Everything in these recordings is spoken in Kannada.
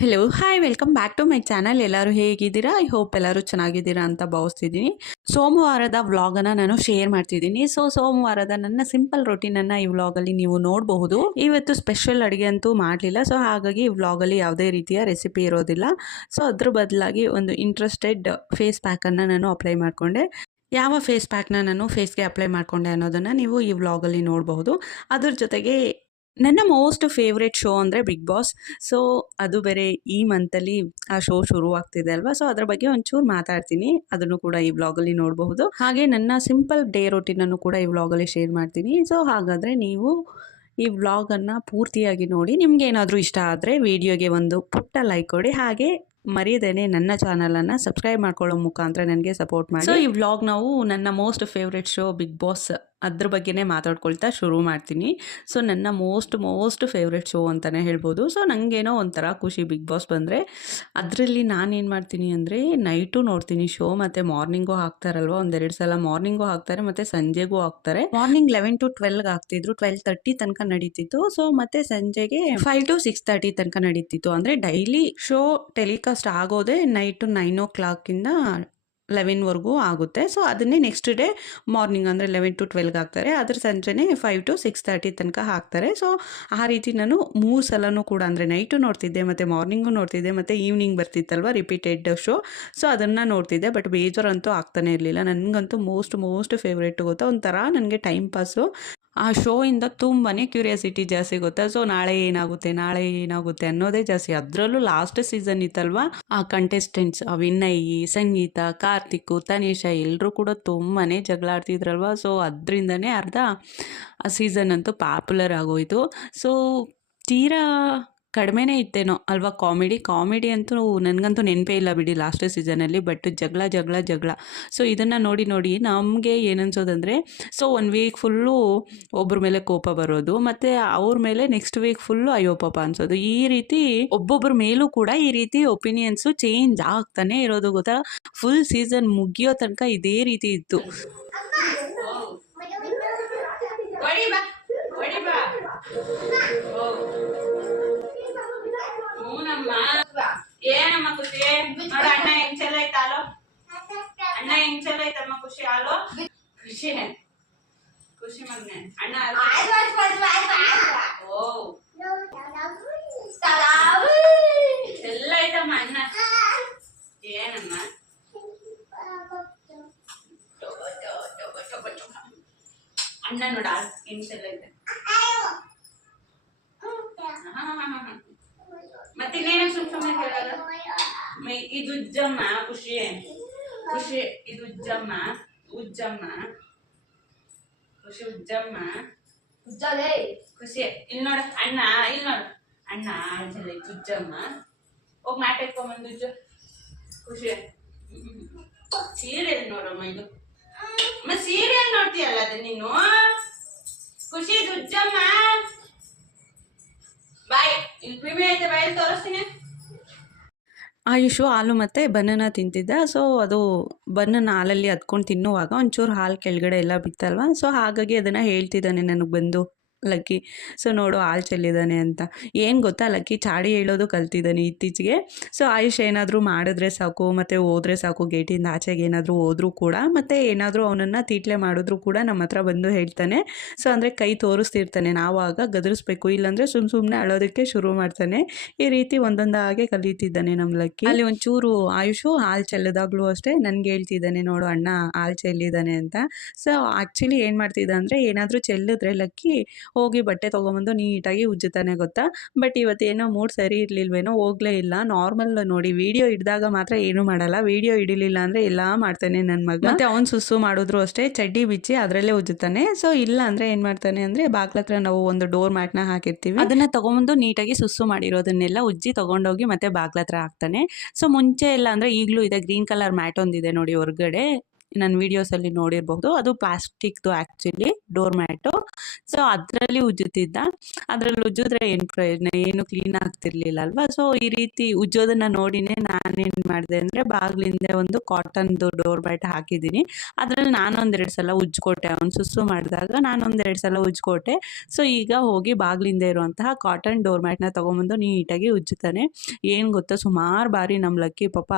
Hello hi welcome back to my channel ಎಲ್ಲರೂ ಹೇಗಿದ್ದೀರಾ? ಐ ಹೋಪ್ ಎಲ್ಲರೂ ಚೆನ್ನಾಗಿದ್ದೀರಾ ಅಂತ ಭಾವಿಸ್ತಿದ್ದೀನಿ. ಸೋಮವಾರದ ವ್ಲಾಗನ್ನು ನಾನು ಶೇರ್ ಮಾಡ್ತಿದ್ದೀನಿ. ಸೊ ಸೋಮವಾರದ ನನ್ನ ಸಿಂಪಲ್ ರೊಟೀನನ್ನು ಈ ವ್ಲಾಗಲ್ಲಿ ನೀವು ನೋಡಬಹುದು. ಇವತ್ತು ಸ್ಪೆಷಲ್ ಅಡುಗೆ ಅಂತೂ ಮಾಡಲಿಲ್ಲ. ಸೊ ಹಾಗಾಗಿ ಈ ವ್ಲಾಗಲ್ಲಿ ಯಾವುದೇ ರೀತಿಯ ರೆಸಿಪಿ ಇರೋದಿಲ್ಲ. ಸೊ ಅದ್ರ ಬದಲಾಗಿ ಒಂದು ಇಂಟ್ರೆಸ್ಟೆಡ್ ಫೇಸ್ ಪ್ಯಾಕನ್ನು ನಾನು ಅಪ್ಲೈ ಮಾಡಿಕೊಂಡೆ. ಯಾವ ಫೇಸ್ ಪ್ಯಾಕ್ನ ನಾನು ಫೇಸ್ಗೆ ಅಪ್ಲೈ ಮಾಡಿಕೊಂಡೆ ಅನ್ನೋದನ್ನು ನೀವು ಈ ವ್ಲಾಗಲ್ಲಿ ನೋಡಬಹುದು. ಅದ್ರ ಜೊತೆಗೆ ನನ್ನ ಮೋಸ್ಟ್ ಫೇವ್ರೆಟ್ ಶೋ ಅಂದರೆ ಬಿಗ್ ಬಾಸ್. ಸೊ, ಅದು ಬೇರೆ ಈ ಮಂತಲ್ಲಿ ಆ ಶೋ ಶುರು ಆಗ್ತಿದೆ ಅಲ್ವಾ? ಸೊ, ಅದರ ಬಗ್ಗೆ ಒಂಚೂರು ಮಾತಾಡ್ತೀನಿ. ಅದನ್ನು ಕೂಡ ಈ ವ್ಲಾಗಲ್ಲಿ ನೋಡಬಹುದು. ಹಾಗೆ ನನ್ನ ಸಿಂಪಲ್ ಡೇ ರೊಟೀನನ್ನು ಕೂಡ ಈ ವ್ಲಾಗಲ್ಲಿ ಶೇರ್ ಮಾಡ್ತೀನಿ. ಸೊ, ಹಾಗಾದರೆ ನೀವು ಈ ವ್ಲಾಗನ್ನು ಪೂರ್ತಿಯಾಗಿ ನೋಡಿ. ನಿಮ್ಗೆ ಏನಾದರೂ ಇಷ್ಟ ಆದರೆ ವಿಡಿಯೋಗೆ ಒಂದು ಪುಟ್ಟ ಲೈಕ್ ಕೊಡಿ. ಹಾಗೆ ಮರೆಯದೇನೆ ನನ್ನ ಚಾನಲನ್ನು ಸಬ್ಸ್ಕ್ರೈಬ್ ಮಾಡ್ಕೊಳ್ಳೋ ಮುಖಾಂತರ ನನಗೆ ಸಪೋರ್ಟ್ ಮಾಡಿ. ಸೊ ಈ ವ್ಲಾಗ್ ನಾವು ನನ್ನ most favourite show Bigg Boss ಅದ್ರ ಬಗ್ಗೆನೇ ಮಾತಾಡ್ಕೊಳ್ತಾ ಶುರು ಮಾಡ್ತೀನಿ. ಸೊ ನನ್ನ ಮೋಸ್ಟ್ ಮೋಸ್ಟ್ ಫೇವ್ರೆಟ್ ಶೋ ಅಂತಲೇ ಹೇಳ್ಬೋದು. ಸೊ ನನಗೇನೋ ಒಂಥರ ಖುಷಿ ಬಿಗ್ ಬಾಸ್ ಬಂದರೆ, ಅದರಲ್ಲಿ ನಾನೇನು ಮಾಡ್ತೀನಿ ಅಂದರೆ ನೈಟು ನೋಡ್ತೀನಿ ಶೋ ಮತ್ತು ಮಾರ್ನಿಂಗು ಹಾಕ್ತಾರಲ್ವ ಒಂದೆರಡು ಸಲ ಮಾರ್ನಿಂಗು ಹಾಕ್ತಾರೆ ಮತ್ತು ಸಂಜೆಗೂ ಹಾಕ್ತಾರೆ. ಮಾರ್ನಿಂಗ್ ಲೆವೆನ್ ಟು ಟ್ವೆಲ್ಗೆ ಹಾಕ್ತಿದ್ರು ಟ್ವೆಲ್ ತರ್ಟಿ ತನಕ ನಡೀತಿತ್ತು. ಸೊ ಮತ್ತು ಸಂಜೆಗೆ ಫೈವ್ ಟು ಸಿಕ್ಸ್ ತರ್ಟಿ ತನಕ ನಡೀತಿತ್ತು. ಅಂದರೆ ಡೈಲಿ ಶೋ ಟೆಲಿಕಾಸ್ಟ್ ಆಗೋದೇ ನೈಟು ನೈನ್ ಓ ಕ್ಲಾಕಿಂದ ಲೆವೆನ್ವರೆಗೂ ಆಗುತ್ತೆ. ಸೊ ಅದನ್ನೇ ನೆಕ್ಸ್ಟ್ ಡೇ ಮಾರ್ನಿಂಗ್ ಅಂದರೆ ಲೆವೆನ್ ಟು ಟ್ವೆಲ್ಗೆ ಹಾಕ್ತಾರೆ. ಅದ್ರ ಸಂಜೆನೇ ಫೈವ್ ಟು ಸಿಕ್ಸ್ ತರ್ಟಿ ತನಕ ಹಾಕ್ತಾರೆ. ಸೊ ಆ ರೀತಿ ನಾನು ಮೂರು ಸಲನೂ ಕೂಡ ಅಂದರೆ ನೈಟು ನೋಡ್ತಿದ್ದೆ, ಮತ್ತು ಮಾರ್ನಿಂಗು ನೋಡ್ತಿದ್ದೆ, ಮತ್ತು ಈವ್ನಿಂಗ್ ಬರ್ತಿತ್ತಲ್ವ ರಿಪೀಟೆಡ್ ಶೋ ಸೊ ಅದನ್ನು ನೋಡ್ತಿದ್ದೆ ಬಟ್ ಬೇಜಾರಂತೂ ಆಗ್ತಾನೆ ಇರಲಿಲ್ಲ. ನನಗಂತೂ ಮೋಸ್ಟ್ ಮೋಸ್ಟ್ ಫೇವ್ರೇಟ್ ಗೊತ್ತಾ ಒಂಥರ ನನಗೆ ಟೈಮ್ ಪಾಸು ಆ ಶೋಯಿಂದ ತುಂಬಾ ಕ್ಯೂರಿಯಾಸಿಟಿ ಜಾಸ್ತಿ ಗೊತ್ತಾ? ಸೊ ನಾಳೆ ಏನಾಗುತ್ತೆ? ನಾಳೆ ಏನಾಗುತ್ತೆ ಅನ್ನೋದೇ ಜಾಸ್ತಿ. ಅದರಲ್ಲೂ ಲಾಸ್ಟ್ ಸೀಸನ್ ಇತ್ತಲ್ವಾ? ಆ ಕಂಟೆಸ್ಟೆಂಟ್ಸ್ ವಿನಯ್, ಸಂಗೀತ, ಕಾರ್ತಿಕ್, ತನಿಷ ಎಲ್ಲರೂ ಕೂಡ ತುಂಬಾ ಜಗಳಾಡ್ತಿದ್ರಲ್ವಾ ಸೊ ಅದರಿಂದನೇ ಅರ್ಧ ಆ ಸೀಸನ್ ಅಂತೂ ಪಾಪ್ಯುಲರ್ ಆಗೋಯ್ತು. ಸೊ ತೀರಾ ಕಡಿಮೆನೇ ಇತ್ತೇನೋ ಅಲ್ವಾ ಕಾಮಿಡಿ? ಕಾಮಿಡಿ ಅಂತೂ ನನಗಂತೂ ನೆನಪೇ ಇಲ್ಲ ಬಿಡಿ ಲಾಸ್ಟ್ ಸೀಸನಲ್ಲಿ ಬಟ್ ಜಗಳ ಜಗಳ ಜಗಳ. ಸೊ ಇದನ್ನು ನೋಡಿ ನೋಡಿ ನಮಗೆ ಏನನ್ಸೋದಂದರೆ ಸೊ ಒನ್ ವೀಕ್ ಫುಲ್ಲು ಒಬ್ಬರ ಮೇಲೆ ಕೋಪ ಬರೋದು ಮತ್ತು ಅವ್ರ ಮೇಲೆ ನೆಕ್ಸ್ಟ್ ವೀಕ್ ಫುಲ್ಲು ಅಯ್ಯೋ ಪಾಪ ಅನ್ಸೋದು. ಈ ರೀತಿ ಒಬ್ಬೊಬ್ಬರ ಮೇಲೂ ಕೂಡ ಈ ರೀತಿ ಒಪಿನಿಯನ್ಸು ಚೇಂಜ್ ಆಗ್ತಾನೆ ಇರೋದು ಗೊತ್ತಾ? ಫುಲ್ ಸೀಸನ್ ಮುಗಿಯೋ ತನಕ ಇದೇ ರೀತಿ ಇತ್ತು. ಹ್ಞೂನಮ್ಮ ಏನಮ್ಮ ಖುಷಿ ನೋಡು ಅಣ್ಣ ಹೆಂಗ್ ಚಲೋ ಐತ ಹಾಲು ಅಣ್ಣ ಹೆಂಗ್ ಚಲೋ ಐತಮ್ಮ ಖುಷಿ ಹಾಲು ಖುಷಿ ಖುಷಿ ಮಗ್ನೆ ಅಣ್ಣ ಹಾಲು- ಓ ಎಲ್ಲ ಐತಮ್ಮ ಅಣ್ಣ ಏನಮ್ಮ ಅಣ್ಣ ನೋಡ ಹೆಂಗ್ ಚಲೋ ಐತೆ ಮತ್ತೆ ಇನ್ನೇನ ಸುಮ್ ಸುಮ್ಮನೆ ಕೇಳೋದು ಮೈ- ಇದು ಉಜ್ಜಮ್ಮ ಖುಷಿ. ಖುಷಿ ಇದು ಉಜ್ಜಮ್ಮ ಉಜ್ಜಮ್ಮ. ಖುಷಿ ಉಜ್ಜಮ್ಮ. ಖುಷಿ. ಇಲ್ ನೋಡ ಅಣ್ಣ ಇಲ್ ನೋಡು. ಅಣ್ಣ ಚಲ ಉಜ್ಜಮ್ಮ. ಹೋಗಿ ನಾಟ ಇಟ್ಕೊಂಬಂದು ಉಜ್ಜು. ಖುಷಿ. ಸೀರಿಯಲ್ ನೋಡಮ್ಮ ಇದು. ಮತ್ತೆ ಸೀರಿಯಲ್ ನೋಡ್ತೀಯಲ್ಲ ಅದು ನೀನು? ಖುಷಿ ಇದು ಉಜ್ಜಮ್ಮ. ಬಾಯ್. ಇಲ್ಲಿ ಪ್ರಿಮಿ ಐತೆ ಬಾಯಲ್ಲಿ ತೋರಿಸ್ತೀನಿ. ಆಯುಷು, ಹಾಲು ಮತ್ತು ಬನ್ನನ ತಿಂತಿದ್ದ. ಸೊ ಅದು ಬನ್ನನ ಹಾಲಲ್ಲಿ ಹತ್ಕೊಂಡು ತಿನ್ನುವಾಗ ಒಂಚೂರು ಹಾಲು ಕೆಳಗಡೆ ಎಲ್ಲ ಬಿತ್ತಲ್ವ? ಸೊ ಹಾಗಾಗಿ ಅದನ್ನು ಹೇಳ್ತಿದ್ದಾನೆ ನನಗೆ ಬಂದು. ಲಕ್ಕಿ. ಸೊ ನೋಡು ಹಾಲು ಚೆಲ್ಲಿದ್ದಾನೆ ಅಂತ. ಏನು ಗೊತ್ತಾ ಲಕ್ಕಿ? ಚಾಡಿ ಹೇಳೋದು ಕಲ್ತಿದ್ದಾನೆ ಇತ್ತೀಚೆಗೆ. ಸೊ ಆಯುಷ್ ಏನಾದರೂ ಮಾಡಿದ್ರೆ ಸಾಕು, ಮತ್ತು ಹೋದ್ರೆ ಸಾಕು, ಗೇಟಿಂದ ಆಚೆಗೆ ಏನಾದರೂ ಹೋದರೂ ಕೂಡ, ಮತ್ತು ಏನಾದರೂ ಅವನನ್ನು ತೀಟ್ಲೆ ಮಾಡಿದ್ರು ಕೂಡ ನಮ್ಮ ಹತ್ರ ಬಂದು ಹೇಳ್ತಾನೆ. ಸೊ ಅಂದರೆ ಕೈ ತೋರಿಸ್ತಿರ್ತಾನೆ. ನಾವು ಆಗ ಗದರಿಸ್ಬೇಕು. ಇಲ್ಲಾಂದರೆ ಸುಮ್ಮ ಸುಮ್ಮನೆ ಅಳೋದಕ್ಕೆ ಶುರು ಮಾಡ್ತಾನೆ. ಈ ರೀತಿ ಒಂದೊಂದಾಗೆ ಕಲಿತಿದ್ದಾನೆ ನಮ್ಮ ಲಕ್ಕಿ. ಅಲ್ಲಿ ಒಂಚೂರು ಆಯುಷು ಹಾಲು ಚೆಲ್ಲದಾಗ್ಲೂ ಅಷ್ಟೇ ನನಗೆ ಹೇಳ್ತಿದ್ದಾನೆ ನೋಡು ಅಣ್ಣ, ಹಾಲು ಚೆಲ್ಲಿದ್ದಾನೆ ಅಂತ. ಸೊ ಆ್ಯಕ್ಚುಲಿ ಏನು ಮಾಡ್ತಿದ್ದ ಅಂದರೆ ಏನಾದರೂ ಚೆಲ್ಲಿದ್ರೆ ಲಕ್ಕಿ ಹೋಗಿ ಬಟ್ಟೆ ತೊಗೊಂಬಂದು ನೀಟಾಗಿ ಉಜ್ಜುತ್ತಾನೆ ಗೊತ್ತಾ? ಬಟ್ ಇವತ್ತೇನೋ ಮೂಡ್ ಸರಿ ಇರಲಿಲ್ವೇನೋ ಹೋಗ್ಲೇ ಇಲ್ಲ. ನಾರ್ಮಲ್ ನೋಡಿ ವಿಡಿಯೋ ಹಿಡ್ದಾಗ ಮಾತ್ರ ಏನು ಮಾಡಲ್ಲ. ವಿಡಿಯೋ ಹಿಡಿಲಿಲ್ಲ ಅಂದ್ರೆ ಎಲ್ಲ ಮಾಡ್ತಾನೆ ನನ್ನ ಮಗ. ಮತ್ತೆ ಅವ್ನು ಸುಸ್ಸು ಮಾಡಿದ್ರು ಅಷ್ಟೇ ಚಡ್ಡಿ ಬಿಚ್ಚಿ ಅದರಲ್ಲೇ ಉಜ್ಜುತ್ತಾನೆ. ಸೊ ಇಲ್ಲ ಅಂದ್ರೆ ಏನು ಮಾಡ್ತಾನೆ ಅಂದ್ರೆ ಬಾಗ್ಲ ಹತ್ರ ನಾವು ಒಂದು ಡೋರ್ ಮ್ಯಾಟ್ನ ಹಾಕಿರ್ತೀವಿ. ಅದನ್ನ ತೊಗೊಂಬಂದು ನೀಟಾಗಿ ಸುಸ್ಸು ಮಾಡಿರೋದನ್ನೆಲ್ಲ ಉಜ್ಜಿ ತೊಗೊಂಡೋಗಿ ಮತ್ತೆ ಬಾಗ್ಲ ಹತ್ರ ಹಾಕ್ತಾನೆ. ಸೊ ಮುಂಚೆ ಎಲ್ಲ ಅಂದ್ರೆ ಈಗಲೂ ಇದೆ ಗ್ರೀನ್ ಕಲರ್ ಮ್ಯಾಟ್ ಒಂದಿದೆ ನೋಡಿ ಹೊರಗಡೆ. ನನ್ನ ಅಲ್ಲಿ ನೋಡಿರಬಹುದು. ಅದು ಪ್ಲಾಸ್ಟಿಕ್ದು ಆ್ಯಕ್ಚುಲಿ ಡೋರ್ ಮ್ಯಾಟು ಸೊ ಅದರಲ್ಲಿ ಉಜ್ಜುತ್ತಿದ್ದ. ಅದರಲ್ಲಿ ಉಜ್ಜಿದ್ರೆ ಏನು ಪ್ರಯೋಜನ? ಏನು ಕ್ಲೀನ್ ಆಗ್ತಿರ್ಲಿಲ್ಲ ಅಲ್ವಾ? ಸೊ ಈ ರೀತಿ ಉಜ್ಜೋದನ್ನು ನೋಡಿನೇ ನಾನೇನು ಮಾಡಿದೆ ಅಂದರೆ ಬಾಗಿಲಿಂದ ಒಂದು ಕಾಟನ್ದು ಡೋರ್ ಮ್ಯಾಟ್ ಹಾಕಿದ್ದೀನಿ. ಅದರಲ್ಲಿ ನಾನೊಂದೆರಡು ಸಲ ಉಜ್ಜಿಕೊಟ್ಟೆ ಅವ್ನು ಸುಸ್ಸು ಮಾಡಿದಾಗ ನಾನೊಂದೆರಡು ಸಲ ಉಜ್ಜಿಕೊಟ್ಟೆ ಸೊ ಈಗ ಹೋಗಿ ಬಾಗಿಲಿಂದ ಇರುವಂತಹ ಕಾಟನ್ ಡೋರ್ ಮ್ಯಾಟ್ನ ತೊಗೊಂಬಂದು ನೀಟಾಗಿ ಉಜ್ಜುತ್ತಾನೆ. ಏನು ಗೊತ್ತಾ? ಸುಮಾರು ಬಾರಿ ನಮ್ಮ ಲಕ್ಕಿ ಪಾಪ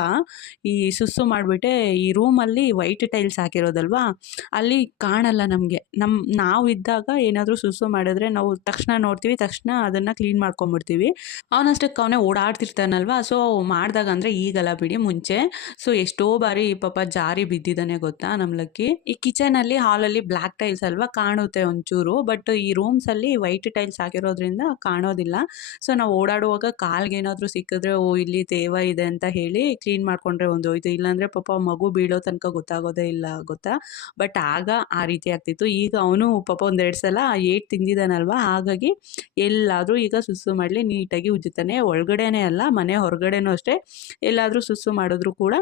ಈ ಸುಸ್ಸು ಮಾಡಿಬಿಟ್ಟೆ ಈ ರೂಮಲ್ಲಿ ವೈಟ್ ಟೈಲ್ಸ್ ಹಾಕಿರೋದಲ್ವಾ? ಅಲ್ಲಿ ಕಾಣಲ್ಲ ನಮಗೆ. ನಮ್ಮ ನಾವು ಇದ್ದಾಗ ಏನಾದರೂ ಸುಸು ಮಾಡಿದ್ರೆ ನಾವು ತಕ್ಷಣ ನೋಡ್ತೀವಿ, ತಕ್ಷಣ ಅದನ್ನು ಕ್ಲೀನ್ ಮಾಡ್ಕೊಂಬಿಡ್ತೀವಿ. ಅವನಷ್ಟಕ್ಕೆ ಅವನೇ ಓಡಾಡ್ತಿರ್ತಾನಲ್ವಾ? ಸೊ ಮಾಡಿದಾಗ ಅಂದರೆ ಈಗಲ್ಲ ಬಿಡಿ, ಮುಂಚೆ. ಸೊ ಎಷ್ಟೋ ಬಾರಿ ಪಾಪ ಜಾರಿ ಬಿದ್ದಿದ್ದಾನೆ ಗೊತ್ತಾ ನಮ್ಮ ಲಕ್ಕಿ? ಈ ಕಿಚನಲ್ಲಿ ಹಾಲಲ್ಲಿ ಬ್ಲ್ಯಾಕ್ ಟೈಲ್ಸ್ ಅಲ್ವಾ ಕಾಣುತ್ತೆ ಒಂಚೂರು ಬಟ್ ಈ ರೂಮ್ಸಲ್ಲಿ ವೈಟ್ ಟೈಲ್ಸ್ ಹಾಕಿರೋದ್ರಿಂದ ಕಾಣೋದಿಲ್ಲ. ಸೊ ನಾವು ಓಡಾಡುವಾಗ ಕಾಲ್ಗೆ ಏನಾದರೂ ಸಿಕ್ಕಿದ್ರೆ, ಓ, ಇಲ್ಲಿ ತೇವ ಇದೆ ಅಂತ ಹೇಳಿ ಕ್ಲೀನ್ ಮಾಡ್ಕೊಂಡ್ರೆ ಒಂದು ಹೋಯ್ತು. ಇಲ್ಲಾಂದರೆ ಪಾಪ ಮಗು ಬೀಳೋ ತನಕ ಗೊತ್ತಾಗೋದೇ ಇಲ್ಲ ಗೊತ್ತಾ? ಬಟ್ ಆಗ ಆ ರೀತಿ ಆಗ್ತಿತ್ತು. ಈಗ ಅವನು ಪಾಪ ಒಂದೆರಡು ಸಲ ಏಟ್ ತಿಂದಿದ್ದಾನಲ್ವ? ಹಾಗಾಗಿ ಎಲ್ಲಾದರೂ ಈಗ ಸುಸ್ಸು ಮಾಡಲಿ, ನೀಟಾಗಿ ಉಜ್ಜುತ್ತಾನೆ. ಒಳಗಡೆನೇ ಅಲ್ಲ, ಮನೆ ಹೊರಗಡೆನೂ ಅಷ್ಟೇ. ಎಲ್ಲಾದರೂ ಸುಸ್ಸು ಮಾಡಿದ್ರು ಕೂಡ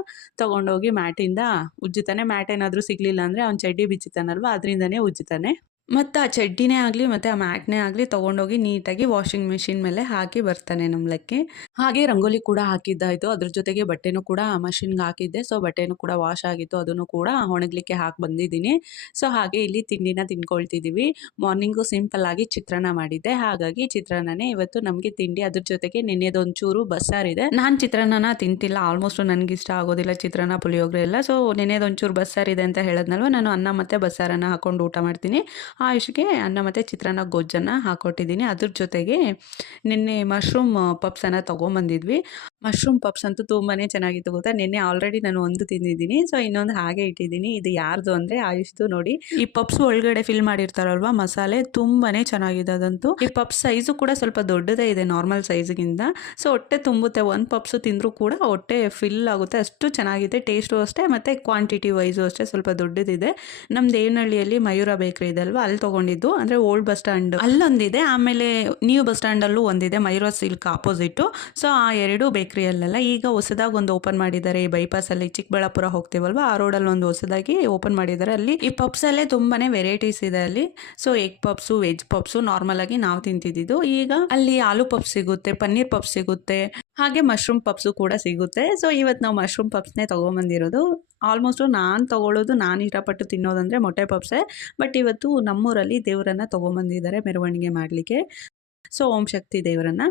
ತೊಗೊಂಡೋಗಿ ಮ್ಯಾಟಿಂದ ಉಜ್ಜುತ್ತಾನೆ. ಮ್ಯಾಟ್ ಏನಾದರೂ ಸಿಗಲಿಲ್ಲ ಅಂದರೆ ಅವ್ನು ಚಡ್ಡಿ ಬಿಚ್ಚುತ್ತಾನಲ್ವ? ಅದರಿಂದನೇ ಉಜ್ಜುತ್ತಾನೆ. ಮತ್ತು ಆ ಚಡ್ಡಿನೇ ಆಗಲಿ ಮತ್ತು ಆ ಮ್ಯಾಟ್ನೇ ಆಗಲಿ ತೊಗೊಂಡೋಗಿ ನೀಟಾಗಿ ವಾಷಿಂಗ್ ಮೆಷಿನ್ ಮೇಲೆ ಹಾಕಿ ಬರ್ತಾನೆ ನಮ್ಲಕ್ಕೆ. ಹಾಗೆ ರಂಗೋಲಿ ಕೂಡ ಹಾಕಿದ್ದಾಯಿತು. ಅದ್ರ ಜೊತೆಗೆ ಬಟ್ಟೆನೂ ಕೂಡ ಆ ಮಷಿನ್ಗೆ ಹಾಕಿದ್ದೆ. ಸೊ ಬಟ್ಟೆನೂ ಕೂಡ ವಾಶ್ ಆಗಿತ್ತು. ಅದನ್ನು ಕೂಡ ಒಣಗಲಿಕ್ಕೆ ಹಾಕಿ ಬಂದಿದ್ದೀನಿ. ಸೊ ಹಾಗೆ ಇಲ್ಲಿ ತಿಂಡಿನ ತಿನ್ಕೊಳ್ತಿದ್ದೀವಿ ಮಾರ್ನಿಂಗು ಸಿಂಪಲ್ ಆಗಿ ಚಿತ್ರಾನ್ನ ಮಾಡಿದ್ದೆ. ಹಾಗಾಗಿ ಚಿತ್ರಾನ್ನನೇ ಇವತ್ತು ನಮಗೆ ತಿಂಡಿ. ಅದ್ರ ಜೊತೆಗೆ ನೆನೆದೊಂಚೂರು ಬಸ್ಸಾರಿದೆ ನಾನು ಚಿತ್ರಾನ್ನ ತಿಂತಿಲ್ಲ. ಆಲ್ಮೋಸ್ಟ್ ನನಗೆ ಇಷ್ಟ ಆಗೋದಿಲ್ಲ ಚಿತ್ರಾನ್ನ ಪುಳಿಯೋಗರೆ ಎಲ್ಲ. ಸೊ ನೆನೆದೊಂಚೂರು ಬಸ್ಸಾರಿದೆ ಅಂತ ಹೇಳದ್ನಲ್ವ? ನಾನು ಅನ್ನ ಮತ್ತು ಬಸ್ಸಾರನ್ನು ಹಾಕೊಂಡು ಊಟ ಮಾಡ್ತೀನಿ. ಆಯುಷ್ಗೆ ಅನ್ನ ಮತ್ತು ಚಿತ್ರಾನ್ನ ಗೊಜ್ಜನ್ನು ಹಾಕ್ಕೊಟ್ಟಿದ್ದೀನಿ ಅದ್ರ ಜೊತೆಗೆ ನಿನ್ನೆ ಮಶ್ರೂಮ್ ಪಪ್ಸನ್ನು ತೊಗೊಂಬಂದಿದ್ವಿ. ಮಶ್ರೂಮ್ ಪಪ್ಸ್ ಅಂತೂ ತುಂಬಾ ಚೆನ್ನಾಗಿತ್ತು ಗೊತ್ತಾ? ನಿನ್ನೆ ಆಲ್ರೆಡಿ ನಾನು ಒಂದು ತಿಂದಿದ್ದೀನಿ. ಸೊ ಇನ್ನೊಂದು ಹಾಗೆ ಇಟ್ಟಿದ್ದೀನಿ. ಇದು ಯಾರ್ದು ಅಂದರೆ ಆಯುಷ್ದು ನೋಡಿ. ಈ ಪಪ್ಸ್ ಒಳಗಡೆ ಫಿಲ್ ಮಾಡಿರ್ತಾರಲ್ವಾ ಮಸಾಲೆ? ತುಂಬಾ ಚೆನ್ನಾಗಿದೆ ಅದಂತೂ. ಈ ಪಪ್ಸ್ ಸೈಜು ಕೂಡ ಸ್ವಲ್ಪ ದೊಡ್ಡದೇ ಇದೆ ನಾರ್ಮಲ್ ಸೈಜ್ಗಿಂತ ಸೊ ಹೊಟ್ಟೆ ತುಂಬುತ್ತೆ. ಒಂದು ಪಪ್ಸು ತಿಂದರೂ ಕೂಡ ಹೊಟ್ಟೆ ಫಿಲ್ ಆಗುತ್ತೆ. ಅಷ್ಟು ಚೆನ್ನಾಗಿದೆ. ಟೇಸ್ಟು ಅಷ್ಟೇ, ಮತ್ತು ಕ್ವಾಂಟಿಟಿ ವೈಸು ಅಷ್ಟೇ ಸ್ವಲ್ಪ ದೊಡ್ಡದಿದೆ. ನಮ್ಮ ದೇವನಹಳ್ಳಿಯಲ್ಲಿ ಮಯೂರ ಬೇಕ್ರಿ ಇದೆ ಅಲ್ವಾ? ಅಲ್ಲಿ ತಗೊಂಡಿದ್ದು, ಅಂದರೆ ಓಲ್ಡ್ ಬಸ್ ಸ್ಟ್ಯಾಂಡ್ ಅಲ್ಲೊಂದಿದೆ, ಆಮೇಲೆ ನ್ಯೂ ಬಸ್ ಸ್ಟ್ಯಾಂಡಲ್ಲೂ ಒಂದಿದೆ, ಮೈರೋ ಸಿಲ್ಕ್ ಆಪೋಸಿಟ್ಟು ಸೊ ಆ ಎರಡು ಬೇಕ್ರಿಯಲ್ಲೆಲ್ಲ ಈಗ ಹೊಸದಾಗಿ ಒಂದು ಓಪನ್ ಮಾಡಿದ್ದಾರೆ, ಈ ಬೈಪಾಸಲ್ಲಿ ಚಿಕ್ಕಬಳ್ಳಾಪುರ ಹೋಗ್ತೀವಲ್ವ, ಆ ರೋಡಲ್ಲಿ ಒಂದು ಹೊಸದಾಗಿ ಓಪನ್ ಮಾಡಿದ್ದಾರೆ ಅಲ್ಲಿ. ಈ ಪಪ್ಸಲ್ಲೇ ತುಂಬಾನೇ ವೆರೈಟೀಸ್ ಇದೆ ಅಲ್ಲಿ. So egg puffs veg puffs normal ಆಗಿ ನಾವು ತಿಂತಿದ್ದು ಈಗ ಅಲ್ಲಿ ಆಲೂ ಪಪ್ಸ್ ಸಿಗುತ್ತೆ, ಪನ್ನೀರ್ ಪಪ್ಸ್ ಸಿಗುತ್ತೆ, ಹಾಗೆ ಮಶ್ರೂಮ್ ಪಪ್ಸು ಕೂಡ ಸಿಗುತ್ತೆ. ಸೊ ಇವತ್ತು ನಾವು ಮಶ್ರೂಮ್ ಪಪ್ಸ್ನೇ ತೊಗೊಂಬಂದಿರೋದು ಆಲ್ಮೋಸ್ಟು ನಾನು ತೊಗೊಳ್ಳೋದು ನಾನು ಇಷ್ಟಪಟ್ಟು ತಿನ್ನೋದಂದರೆ ಮೊಟ್ಟೆ ಪಪ್ಸೆ, ಬಟ್ ಇವತ್ತು ನಮ್ಮೂರಲ್ಲಿ ದೇವರನ್ನು ತೊಗೊಂಬಂದಿದ್ದಾರೆ ಮೆರವಣಿಗೆ ಮಾಡಲಿಕ್ಕೆ. ಸೊ ಓಂ ಶಕ್ತಿ ದೇವರನ್ನು.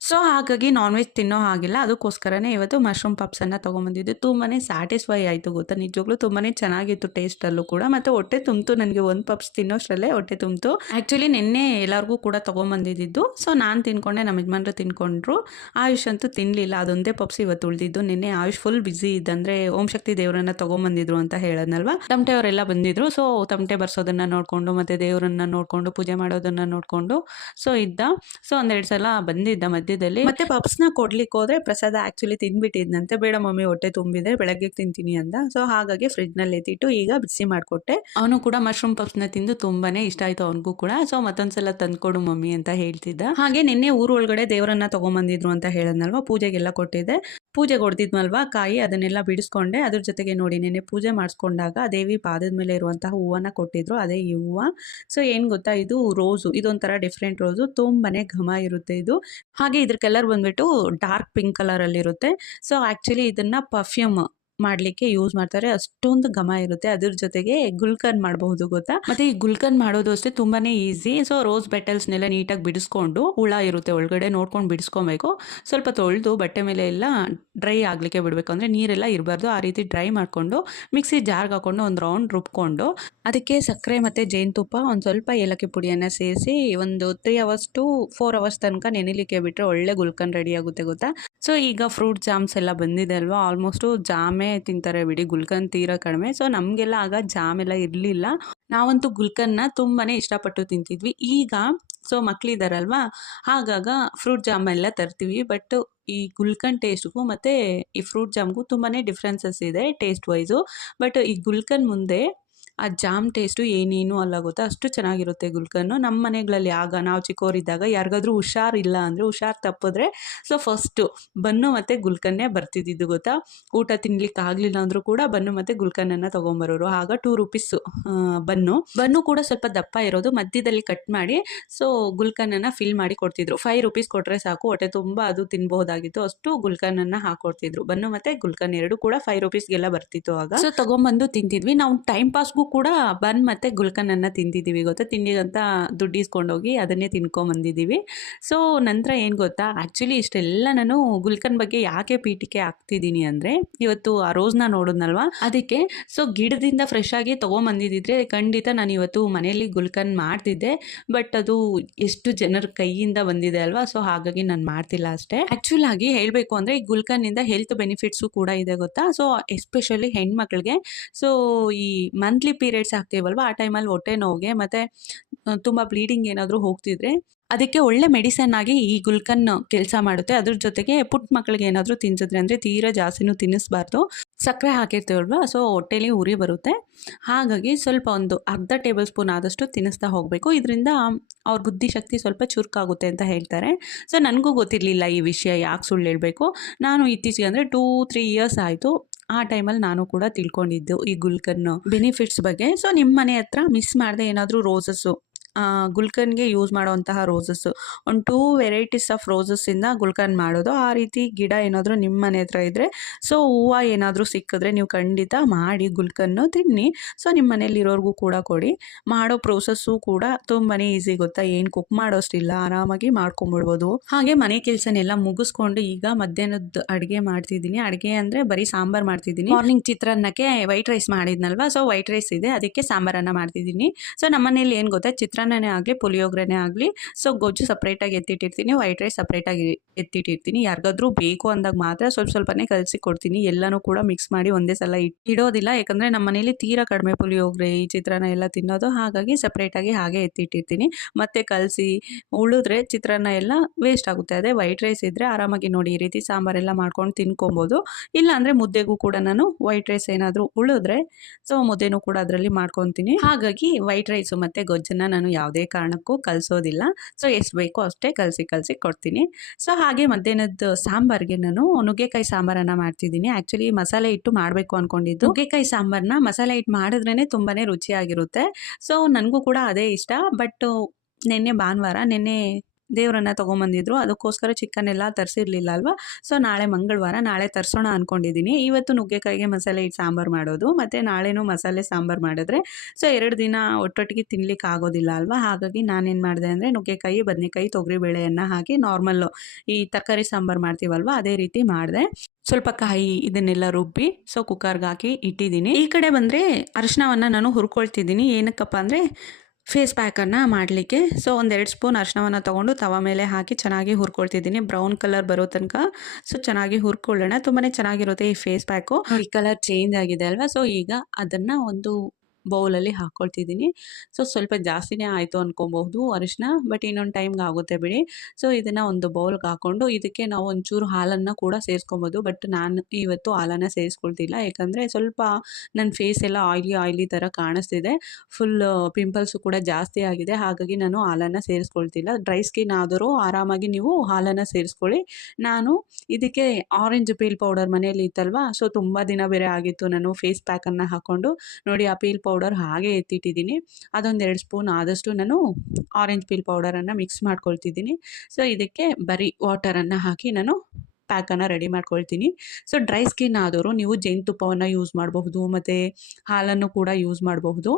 ಸೊ, ಹಾಗಾಗಿ ನಾನ್ ವೆಜ್ ತಿನ್ನೋ ಹಾಗಿಲ್ಲ. ಅದಕ್ಕೋಸ್ಕರನೇ ಇವತ್ತು ಮಶ್ರೂಮ್ ಪಪ್ಸನ್ನು ತೊಗೊಂಬಂದಿದ್ದು. ತುಂಬಾ ಸ್ಯಾಟಿಸ್ಫೈ ಆಯಿತು ಗೊತ್ತಾ? ನಿಜವಾಗ್ಲೂ ತುಂಬಾ ಚೆನ್ನಾಗಿತ್ತು ಟೇಸ್ಟಲ್ಲೂ ಕೂಡ. ಮತ್ತು ಹೊಟ್ಟೆ ತುಂಬಿತು ನನಗೆ ಒಂದು ಪಪ್ಸ್ ತಿನ್ನೋಷ್ಟರಲ್ಲೇ ಹೊಟ್ಟೆ ತುಂಬಿತು. ಆ್ಯಕ್ಚುಲಿ ನಿನ್ನೆ ಎಲ್ಲರಿಗೂ ಕೂಡ ತೊಗೊಂಬಂದಿದ್ದು ಸೊ ನಾನು ತಿನ್ಕೊಂಡೆ, ನಮ್ಮ ಯಜಮಾನ್ರು ತಿನ್ಕೊಂಡ್ರು. ಆಯುಷ್ ಅಂತೂ ತಿನ್ನಲಿಲ್ಲ ಅದೊಂದೇ ಪಪ್ಸ್ ಇವತ್ತು ಉಳಿದಿದ್ದು. ನಿನ್ನೆ ಆಯುಷ್ ಫುಲ್ ಬ್ಯುಸಿ ಇದ್ದಂದರೆ ಓಂ ಶಕ್ತಿ ದೇವರನ್ನ ತೊಗೊಂಬಂದಿದ್ರು ಅಂತ ಹೇಳೋದಲ್ವ ತಮಟೆ ಅವರೆಲ್ಲ ಬಂದಿದ್ರು. ಸೊ ತಮಟೆ ಬರ್ಸೋದನ್ನು ನೋಡಿಕೊಂಡು, ಮತ್ತು ದೇವರನ್ನ ನೋಡಿಕೊಂಡು, ಪೂಜೆ ಮಾಡೋದನ್ನು ನೋಡಿಕೊಂಡು ಸೊ ಇದ್ದ. ಸೊ ಒಂದೆರಡು ಸಲ ಬಂದಿದ್ದ ಮಧ್ಯದಲ್ಲಿ ಮತ್ತೆ ಪಪ್ಸ್ನ ಕೊಡ್ಲಿಕ್ಕೆ ಹೋದ್ರೆ ಪ್ರಸಾದ ಆಕ್ಚುಲಿ ತಿಂದ್ಬಿಟ್ಟಿದ್ನಂತೆ ಬೇಡ ಮಮ್ಮಿ ಹೊಟ್ಟೆ ತುಂಬಿದೆ ಬೆಳಗ್ಗೆ ತಿಂತೀನಿ ಅಂತ ಸೊ ಹಾಗಾಗಿ ಫ್ರಿಡ್ಜ್ನಲ್ಲಿ ಎತ್ತಿಟ್ಟು ಈಗ ಬಿಸಿ ಮಾಡಿಕೊಟ್ಟೆ. ಅವನು ಕೂಡ ಮಶ್ರೂಮ್ ಪಪ್ಸ್ನ ತಿಂದು ತುಂಬಾನೇ ಇಷ್ಟ ಆಯ್ತು ಅವನಿಗೂ ಕೂಡ. ಸೊ ಮತ್ತೊಂದ್ಸಲ ತಂದ್ಕೊಡು ಮಮ್ಮಿ ಅಂತ ಹೇಳ್ತಿದ್ದ. ಹಾಗೆ ನಿನ್ನೆ ಊರೊಳಗಡೆ ದೇವರನ್ನ ತಗೊಂಬಂದಿದ್ರು ಅಂತ ಹೇಳದ್ನಲ್ವಾ? ಪೂಜೆಗೆಲ್ಲ ಕೊಟ್ಟಿದ್ದೆ. ಪೂಜೆ ಕೊಡ್ತಿದ್ವಲ್ವಾ ಕಾಯಿ, ಅದನ್ನೆಲ್ಲ ಬಿಡಿಸ್ಕೊಂಡೆ, ಅದ್ರ ಜೊತೆಗೆ ನೋಡಿ ನೆನೆ ಪೂಜೆ ಮಾಡಿಸ್ಕೊಂಡಾಗ ದೇವಿ ಪಾದದ ಮೇಲೆ ಇರುವಂತಹ ಹೂವನ್ನ ಕೊಟ್ಟಿದ್ರು, ಅದೇ ಈ ಹೂವು. ಸೊ ಏನು ಗೊತ್ತಾ? ಇದು ರೋಸು, ಇದೊಂಥರ ಡಿಫ್ರೆಂಟ್ ರೋಸು, ತುಂಬಾನೇ ಘಮ ಇರುತ್ತೆ ಇದು. ಹಾಗೆ ಇದ್ರ ಕಲರ್ ಬಂದ್ಬಿಟ್ಟು ಡಾರ್ಕ್ ಪಿಂಕ್ ಕಲರಲ್ಲಿರುತ್ತೆ ಸೊ ಆ್ಯಕ್ಚುಲಿ ಇದನ್ನ ಪರ್ಫ್ಯೂಮ್ ಮಾಡಲಿಕ್ಕೆ ಯೂಸ್ ಮಾಡ್ತಾರೆ. ಅಷ್ಟೊಂದು ಘಮ ಇರುತ್ತೆ. ಅದ್ರ ಜೊತೆಗೆ ಗುಲ್ಕನ್ ಮಾಡಬಹುದು ಗೊತ್ತಾ? ಮತ್ತೆ ಈ ಗುಲ್ಕನ್ ಮಾಡೋದು ಅಷ್ಟೇ ತುಂಬಾನೇ ಈಸಿ ಸೊ ರೋಸ್ ಬೆಟಲ್ಸ್ನೆಲ್ಲ ನೀಟಾಗಿ ಬಿಡಿಸ್ಕೊಂಡು ಹುಳ ಇರುತ್ತೆ. ಒಳಗಡೆ ನೋಡ್ಕೊಂಡು ಬಿಡಿಸ್ಕೊಬೇಕು. ಸ್ವಲ್ಪ ತೊಳೆದು ಬಟ್ಟೆ ಮೇಲೆ ಎಲ್ಲ ಡ್ರೈ ಆಗಲಿಕ್ಕೆ ಬಿಡಬೇಕು. ಅಂದರೆ ನೀರೆಲ್ಲ ಇರಬಾರ್ದು. ಆ ರೀತಿ ಡ್ರೈ ಮಾಡಿಕೊಂಡು ಮಿಕ್ಸಿ ಜಾರ್ಗೆ ಹಾಕೊಂಡು ಒಂದು ರೌಂಡ್ ರುಬ್ಕೊಂಡು ಅದಕ್ಕೆ ಸಕ್ಕರೆ ಮತ್ತು ಜೇನುತುಪ್ಪ ಒಂದು ಸ್ವಲ್ಪ ಏಲಕ್ಕಿ ಪುಡಿಯನ್ನು ಸೇರಿಸಿ ಒಂದು three hours to four hours ತನಕ ನೆನೆಲಿಕ್ಕೆ ಬಿಟ್ಟರೆ ಒಳ್ಳೆ ಗುಲ್ಕನ್ ರೆಡಿ ಆಗುತ್ತೆ ಗೊತ್ತಾ? ಸೊ ಈಗ ಫ್ರೂಟ್ ಜಾಮ್ಸ್ ಎಲ್ಲ ಬಂದಿದೆ ಅಲ್ವಾ? ಆಲ್ಮೋಸ್ಟು ಜಾಮೇ ತಿಂತಾರೆ, ಬಿಡಿ ಗುಲ್ಕನ್ ತೀರಾ ಕಡಿಮೆ. ಸೊ ನಮಗೆಲ್ಲ ಆಗ ಜಾಮ್ ಎಲ್ಲ ಇರಲಿಲ್ಲ. ನಾವಂತೂ ಗುಲ್ಕನ್ನ ತುಂಬಾ ಇಷ್ಟಪಟ್ಟು ತಿಂತಿದ್ವಿ. ಈಗ ಸೊ ಮಕ್ಕಳಿದಾರಲ್ವಾ ಹಾಗಾಗ ಫ್ರೂಟ್ ಜಾಮ್ ಎಲ್ಲ ತರ್ತೀವಿ. ಬಟ್ ಈ ಗುಲ್ಕನ್ ಟೇಸ್ಟ್ಗೂ ಮತ್ತು ಈ ಫ್ರೂಟ್ ಜಾಮ್ಗೂ ತುಂಬಾ ಡಿಫ್ರೆನ್ಸಸ್ ಇದೆ ಟೇಸ್ಟ್ ವೈಸು ಬಟ್ ಈ ಗುಲ್ಕನ್ ಮುಂದೆ ಆ ಜಾಮ್ ಟೇಸ್ಟು ಏನೇನು ಅಲ್ಲ ಗೊತ್ತಾ? ಅಷ್ಟು ಚೆನ್ನಾಗಿರುತ್ತೆ ಗುಲ್ಕನ್ನು ನಮ್ಮ ಮನೆಗಳಲ್ಲಿ ಆಗ ನಾವು ಚಿಕ್ಕವರಿದ್ದಾಗ ಯಾರಿಗಾದ್ರೂ ಹುಷಾರಿಲ್ಲ ಅಂದರೆ ಹುಷಾರು ತಪ್ಪಿದ್ರೆ ಸೊ ಫಸ್ಟು ಬನ್ನು ಮತ್ತು ಗುಲ್ಕನ್ನೇ ಬರ್ತಿದ್ದಿದ್ದು ಗೊತ್ತಾ? ಊಟ ತಿನ್ಲಿಕ್ಕೆ ಆಗಲಿಲ್ಲ ಅಂದರೂ ಕೂಡ ಬನ್ನು ಮತ್ತು ಗುಲ್ಕನ್ನನ್ನು ತೊಗೊಂಬರೋರು. ಆಗ ಟೂ ರುಪೀಸು ಬನ್ನು. ಬನ್ನು ಕೂಡ ಸ್ವಲ್ಪ ದಪ್ಪ ಇರೋದು. ಮಧ್ಯದಲ್ಲಿ ಕಟ್ ಮಾಡಿ ಸೊ ಗುಲ್ಕನ್ನನ್ನು ಫಿಲ್ ಮಾಡಿ ಕೊಡ್ತಿದ್ರು. ಫೈವ್ ರುಪೀಸ್ ಕೊಟ್ಟರೆ ಸಾಕು. ಹೊಟ್ಟೆ ತುಂಬ ಅದು ತಿನ್ಬಹುದಾಗಿತ್ತು. ಅಷ್ಟು ಗುಲ್ಕನ್ನನ್ನು ಹಾಕೊಡ್ತಿದ್ರು. ಬನ್ನು ಮತ್ತು ಗುಲ್ಕನ್ ಎರಡು ಕೂಡ ಫೈವ್ ರುಪೀಸ್ಗೆಲ್ಲ ಬರ್ತಿತ್ತು ಆಗ. ಸೊ ತೊಗೊಂಬಂದು ತಿಂತಿದ್ವಿ. ನಾವು ಟೈಮ್ ಪಾಸ್ಗೂ ಕೂಡ ಬನ್ ಮತ್ತು ಗುಲ್ಕನನ್ನು ತಿಂದಿದ್ದೀವಿ. ಗೊತ್ತಾ? ತಿಂಡಿಗಂತ ದುಡ್ಡು ಇಸ್ಕೊಂಡೋಗಿ ಅದನ್ನೇ ತಿನ್ಕೊಂಬಂದಿದ್ದೀವಿ. ಸೊ ನಂತರ ಏನು ಗೊತ್ತಾ? ಆ್ಯಕ್ಚುಲಿ ಇಷ್ಟೆಲ್ಲ ನಾನು ಗುಲ್ಕನ್ ಬಗ್ಗೆ ಯಾಕೆ ಪೀಠಿಕೆ ಹಾಕ್ತಿದ್ದೀನಿ ಅಂದರೆ, ಇವತ್ತು ಆ ರೋಸ್ನ ನೋಡಿದ್ನಲ್ವಾ? ಅದಕ್ಕೆ ಸೊ ಗಿಡದಿಂದ ಫ್ರೆಶ್ ಆಗಿ ತೊಗೊಂಬಂದಿದ್ದಿದ್ರೆ ಖಂಡಿತ ನಾನು ಇವತ್ತು ಮನೆಯಲ್ಲಿ ಗುಲ್ಕನ್ ಮಾಡ್ತಿದ್ದೆ. ಬಟ್ ಅದು ಎಷ್ಟು ಜನರ ಕೈಯಿಂದ ಬಂದಿದೆ ಅಲ್ವಾ? ಸೊ ಹಾಗಾಗಿ ನಾನು ಮಾಡ್ತಿಲ್ಲ ಅಷ್ಟೇ. ಆ್ಯಕ್ಚುಲ್ ಆಗಿ ಹೇಳಬೇಕು ಅಂದರೆ, ಈ ಗುಲ್ಕನ್ನಿಂದ ಹೆಲ್ತ್ ಬೆನಿಫಿಟ್ಸು ಕೂಡ ಇದೆ ಗೊತ್ತಾ? ಸೊ ಎಸ್ಪೆಷಲಿ ಹೆಣ್ಮಕ್ಳಿಗೆ. ಸೊ ಈ ಮಂತ್ಲಿ ಪೀರಿಯಡ್ಸ್ ಆಗ್ತೀವಲ್ವಾ? ಆ ಟೈಮಲ್ಲಿ ಹೊಟ್ಟೆ ನೋವಿಗೆ, ಮತ್ತು ತುಂಬ ಬ್ಲೀಡಿಂಗ್ ಏನಾದರೂ ಹೋಗ್ತಿದ್ರೆ, ಅದಕ್ಕೆ ಒಳ್ಳೆ ಮೆಡಿಸನ್ ಆಗಿ ಈ ಗುಲ್ಕನ್ ಕೆಲಸ ಮಾಡುತ್ತೆ. ಅದ್ರ ಜೊತೆಗೆ ಪುಟ್ಟ ಮಕ್ಕಳಿಗೆ ಏನಾದರೂ ತಿನ್ಸಿದ್ರೆ ಅಂದರೆ ತೀರಾ ಜಾಸ್ತಿನೂ ತಿನ್ನಿಸ್ಬಾರ್ದು. ಸಕ್ಕರೆ ಹಾಕಿರ್ತೀವಲ್ವ? ಸೊ, ಹೊಟ್ಟೆಲಿ ಉರಿ ಬರುತ್ತೆ. ಹಾಗಾಗಿ ಸ್ವಲ್ಪ ಒಂದು ಅರ್ಧ ಟೇಬಲ್ ಸ್ಪೂನ್ ಆದಷ್ಟು ತಿನ್ನಿಸ್ತಾ ಹೋಗಬೇಕು. ಇದರಿಂದ ಅವ್ರ ಬುದ್ಧಿಶಕ್ತಿ ಸ್ವಲ್ಪ ಚುರುಕಾಗುತ್ತೆ ಅಂತ ಹೇಳ್ತಾರೆ. ಸೊ, ನನಗೂ ಗೊತ್ತಿರಲಿಲ್ಲ ಈ ವಿಷಯ, ಯಾಕೆ ಸುಳ್ಳು ಹೇಳಬೇಕು? ನಾನು ಇತ್ತೀಚೆಗೆ ಅಂದರೆ ಟೂ ತ್ರೀ ಇಯರ್ಸ್ ಆಯಿತು. ಆ ಟೈಮಲ್ಲಿ ನಾನು ಕೂಡ ತಿಳ್ಕೊಂಡಿದ್ದು ಈ ಗುಲ್ಕನ್ ಬೆನಿಫಿಟ್ಸ್ ಬಗ್ಗೆ. ಸೊ ನಿಮ್ಮ ಮನೆ ಹತ್ರ ಮಿಸ್ ಮಾಡಿದೆ ಏನಾದರೂ ರೋಸಸ್ಸು ಗುಲ್ಕನ್ಗೆ ಯೂಸ್ ಮಾಡುವಂತಹ ರೋಸಸ್ಸು ಒಂದು ಟೂ ವೆರೈಟೀಸ್ ಆಫ್ ರೋಸಸ್ಸಿಂದ ಗುಲ್ಕನ್ ಮಾಡೋದು. ಆ ರೀತಿ ಗಿಡ ಏನಾದರೂ ನಿಮ್ಮ ಮನೆ ಹತ್ರ ಇದ್ದರೆ ಸೊ ಹೂವು ಏನಾದರೂ ಸಿಕ್ಕಿದ್ರೆ ನೀವು ಖಂಡಿತ ಮಾಡಿ ಗುಲ್ಕನ್ನು ತಿನ್ನಿ. ಸೊ ನಿಮ್ಮ ಮನೇಲಿರೋರ್ಗೂ ಕೂಡ ಕೊಡಿ. ಮಾಡೋ ಪ್ರೋಸೆಸ್ಸು ಕೂಡ ತುಂಬಾ ಈಸಿ ಗೊತ್ತಾ? ಏನು ಕುಕ್ ಮಾಡೋಷ್ಟಿಲ್ಲ, ಆರಾಮಾಗಿ ಮಾಡ್ಕೊಂಬಿಡ್ಬೋದು. ಹಾಗೆ ಮನೆ ಕೆಲಸನೆಲ್ಲ ಮುಗಿಸ್ಕೊಂಡು ಈಗ ಮಧ್ಯಾಹ್ನದ ಅಡುಗೆ ಮಾಡ್ತಿದ್ದೀನಿ. ಅಡುಗೆ ಅಂದರೆ ಬರೀ ಸಾಂಬಾರು ಮಾಡ್ತಿದ್ದೀನಿ. ಮಾರ್ನಿಂಗ್ ಚಿತ್ರಾನ್ನಕ್ಕೆ ವೈಟ್ ರೈಸ್ ಮಾಡಿದ್ನಲ್ವಾ? ಸೊ ವೈಟ್ ರೈಸ್ ಇದೆ, ಅದಕ್ಕೆ ಸಾಂಬಾರನ್ನು ಮಾಡ್ತಿದ್ದೀನಿ. ಸೊ ನಮ್ಮ ಮನೇಲಿ ಏನು ಗೊತ್ತಾ? ಚಿತ್ರಾನ್ನನೇ ಆಗಲಿ, ಪುಳಿಯೋಗರೆನೇ ಆಗಲಿ ಸೊ ಗೊಜ್ಜು ಸಪ್ರೇಟಾಗಿ ಎತ್ತಿಟ್ಟಿರ್ತೀನಿ ವೈಟ್ ರೈಸ್ ಸಪ್ರೇಟಾಗಿ ಎತ್ತಿಟ್ಟಿರ್ತೀನಿ. ಯಾರಿಗಾದ್ರೂ ಬೇಕು ಅಂದಾಗ ಮಾತ್ರ ಸ್ವಲ್ಪ ಸ್ವಲ್ಪನೇ ಕಲಸಿ ಕೊಡ್ತೀನಿ. ಎಲ್ಲನೂ ಕೂಡ ಮಿಕ್ಸ್ ಮಾಡಿ ಒಂದೇ ಸಲ ಇಡೋದಿಲ್ಲ. ಯಾಕಂದರೆ ನಮ್ಮ ಮನೇಲಿ ತೀರಾ ಕಡಿಮೆ ಪುಳಿಯೋಗರೆ, ಈ ಚಿತ್ರಾನ್ನ ಎಲ್ಲ ತಿನ್ನೋದು. ಹಾಗಾಗಿ ಸಪ್ರೇಟಾಗಿ ಹಾಗೆ ಎತ್ತಿಟ್ಟಿರ್ತೀನಿ. ಮತ್ತೆ ಕಲಸಿ ಉಳಿದ್ರೆ ಚಿತ್ರಾನ್ನ ಎಲ್ಲ ವೇಸ್ಟ್ ಆಗುತ್ತೆ. ಅದೇ ವೈಟ್ ರೈಸ್ ಇದ್ದರೆ ಆರಾಮಾಗಿ ನೋಡಿ, ಈ ರೀತಿ ಸಾಂಬಾರೆಲ್ಲ ಮಾಡ್ಕೊಂಡು ತಿನ್ಕೊಬೋದು. ಇಲ್ಲ ಮುದ್ದೆಗೂ ಕೂಡ ನಾನು ವೈಟ್ ರೈಸ್ ಏನಾದರೂ ಉಳಿದ್ರೆ ಸೊ ಮುದ್ದೆನೂ ಕೂಡ ಅದರಲ್ಲಿ ಮಾಡ್ಕೊತೀನಿ. ಹಾಗಾಗಿ ವೈಟ್ ರೈಸು ಮತ್ತು ಗೊಜ್ಜನ್ನು ನಾನು ಯಾವುದೇ ಕಾರಣಕ್ಕೂ ಕಲಿಸೋದಿಲ್ಲ. ಸೊ ಎಷ್ಟು ಬೇಕೋ ಅಷ್ಟೇ ಕಲಸಿ ಕಲಸಿ ಕೊಡ್ತೀನಿ. ಸೊ ಹಾಗೆ ಮಧ್ಯಾಹ್ನದ ಸಾಂಬಾರಿಗೆ ನಾನು ನುಗ್ಗೆಕಾಯಿ ಸಾಂಬಾರನ್ನು ಮಾಡ್ತಿದ್ದೀನಿ. ಆ್ಯಕ್ಚುಲಿ ಮಸಾಲೆ ಇಟ್ಟು ಮಾಡಬೇಕು ಅಂದ್ಕೊಂಡಿದ್ದು ನುಗ್ಗೆಕಾಯಿ ಸಾಂಬಾರನ್ನ ಮಸಾಲೆ ಇಟ್ಟು ಮಾಡಿದ್ರೇ ತುಂಬಾ ರುಚಿಯಾಗಿರುತ್ತೆ. ಸೊ ನನಗೂ ಕೂಡ ಅದೇ ಇಷ್ಟ. ಬಟ್ ನಿನ್ನೆ ಭಾನುವಾರ, ನಿನ್ನೆ ದೇವರನ್ನ ತೊಗೊಂಬಂದಿದ್ರು. ಅದಕ್ಕೋಸ್ಕರ ಚಿಕನ್ ಎಲ್ಲ ತರಿಸಿರ್ಲಿಲ್ಲ ಅಲ್ವಾ ಸೊ ನಾಳೆ ಮಂಗಳವಾರ ನಾಳೆ ತರಿಸೋಣ ಅಂದ್ಕೊಂಡಿದ್ದೀನಿ ಇವತ್ತು ನುಗ್ಗೆಕಾಯಿಗೆ ಮಸಾಲೆ ಇಟ್ಟು ಸಾಂಬಾರು ಮಾಡೋದು, ಮತ್ತು ನಾಳೆನೂ ಮಸಾಲೆ ಸಾಂಬಾರು ಮಾಡಿದ್ರೆ. ಸೊ ಎರಡು ದಿನ ಒಟ್ಟೊಟ್ಟಿಗೆ ತಿನ್ಲಿಕ್ಕೆ ಆಗೋದಿಲ್ಲ ಅಲ್ವಾ? ಹಾಗಾಗಿ ನಾನೇನು ಮಾಡಿದೆ ಅಂದರೆ ನುಗ್ಗೆಕಾಯಿ, ಬದನೆಕಾಯಿ, ತೊಗರಿಬೇಳೆಯನ್ನು ಹಾಕಿ ನಾರ್ಮಲ್ಲು ಈ ತರಕಾರಿ ಸಾಂಬಾರು ಮಾಡ್ತೀವಲ್ವ? ಅದೇ ರೀತಿ ಮಾಡಿದೆ. ಸ್ವಲ್ಪ ಕಾಯಿ ಇದನ್ನೆಲ್ಲ ರುಬ್ಬಿ ಸೊ ಕುಕ್ಕರ್ಗೆ ಹಾಕಿ ಇಟ್ಟಿದ್ದೀನಿ ಈ ಕಡೆ ಬಂದರೆ ಅರಿಶಿನವನ್ನು ನಾನು ಹುರ್ಕೊಳ್ತಿದ್ದೀನಿ ಏನಕ್ಕಪ್ಪ ಅಂದರೆ ಫೇಸ್ ಪ್ಯಾಕನ್ನು ಮಾಡಲಿಕ್ಕೆ. ಸೊ ಒಂದೆರಡು ಸ್ಪೂನ್ ಅರಿಶಿನವನ್ನು ತೊಗೊಂಡು ತವ ಮೇಲೆ ಹಾಕಿ ಚೆನ್ನಾಗಿ ಹುರ್ಕೊಳ್ತಿದ್ದೀನಿ. ಬ್ರೌನ್ ಕಲರ್ ಬರೋ ತನಕ. ಸೊ ಚೆನ್ನಾಗಿ ಹುರ್ಕೊಳ್ಳೋಣ. ತುಂಬಾ ಚೆನ್ನಾಗಿರುತ್ತೆ ಈ ಫೇಸ್ ಪ್ಯಾಕು ಈ ಕಲರ್ ಚೇಂಜ್ ಆಗಿದೆ ಅಲ್ವಾ? ಸೊ ಈಗ ಅದನ್ನು ಒಂದು ಬೌಲಲ್ಲಿ ಹಾಕ್ಕೊಳ್ತಿದ್ದೀನಿ ಸೊ, ಸ್ವಲ್ಪ ಜಾಸ್ತಿನೇ ಆಯಿತು ಅಂದ್ಕೊಬಹುದು ಅರಿಶಿನ, ಬಟ್ ಇನ್ನೊಂದು ಟೈಮ್ಗೆ ಆಗುತ್ತೆ ಬಿಡಿ. ಸೊ, ಇದನ್ನು ಒಂದು ಬೌಲ್ಗೆ ಹಾಕ್ಕೊಂಡು ಇದಕ್ಕೆ ನಾವು ಒಂಚೂರು ಹಾಲನ್ನು ಕೂಡ ಸೇರಿಸ್ಕೊಬೋದು ಬಟ್ ನಾನು ಇವತ್ತು ಹಾಲನ್ನು ಸೇರಿಸ್ಕೊಳ್ತಿಲ್ಲ. ಯಾಕಂದರೆ ಸ್ವಲ್ಪ ನನ್ನ ಫೇಸ್ ಎಲ್ಲ ಆಯ್ಲಿ ಆಯ್ಲಿ ಥರ ಕಾಣಿಸ್ತಿದೆ. ಫುಲ್ ಪಿಂಪಲ್ಸು ಕೂಡ ಜಾಸ್ತಿ ಆಗಿದೆ. ಹಾಗಾಗಿ ನಾನು ಹಾಲನ್ನು ಸೇರಿಸ್ಕೊಳ್ತಿಲ್ಲ. ಡ್ರೈ ಸ್ಕಿನ್ ಆದರೂ ಆರಾಮಾಗಿ ನೀವು ಹಾಲನ್ನು ಸೇರಿಸ್ಕೊಳ್ಳಿ. ನಾನು ಇದಕ್ಕೆ ಆರೆಂಜ್ ಪೀಲ್ ಪೌಡರ್ ಮನೆಯಲ್ಲಿ ಇತ್ತಲ್ವಾ, ಸೊ ತುಂಬ ದಿನ ಬೇರೆ ಆಗಿತ್ತು. ನಾನು ಫೇಸ್ ಪ್ಯಾಕನ್ನು ಹಾಕ್ಕೊಂಡು ನೋಡಿ ಆ ಪೀಲ್ ಪೌಡರ್ ಹಾಗೆ ಎತ್ತಿಟ್ಟಿದ್ದೀನಿ. ಅದೊಂದು ಎರಡು ಸ್ಪೂನ್ ಆದಷ್ಟು ನಾನು ಆರೆಂಜ್ ಪೀಲ್ ಪೌಡರನ್ನು ಮಿಕ್ಸ್ ಮಾಡ್ಕೊಳ್ತಿದ್ದೀನಿ. ಸೊ ಇದಕ್ಕೆ ಬರೀ ವಾಟರನ್ನು ಹಾಕಿ ನಾನು ಪ್ಯಾಕನ್ನು ರೆಡಿ ಮಾಡ್ಕೊಳ್ತೀನಿ. ಸೊ ಡ್ರೈ ಸ್ಕಿನ್ ಆದವರು ನೀವು ಜೇನುತುಪ್ಪವನ್ನು ಯೂಸ್ ಮಾಡಬಹುದು, ಮತ್ತು ಹಾಲನ್ನು ಕೂಡ ಯೂಸ್ ಮಾಡಬಹುದು,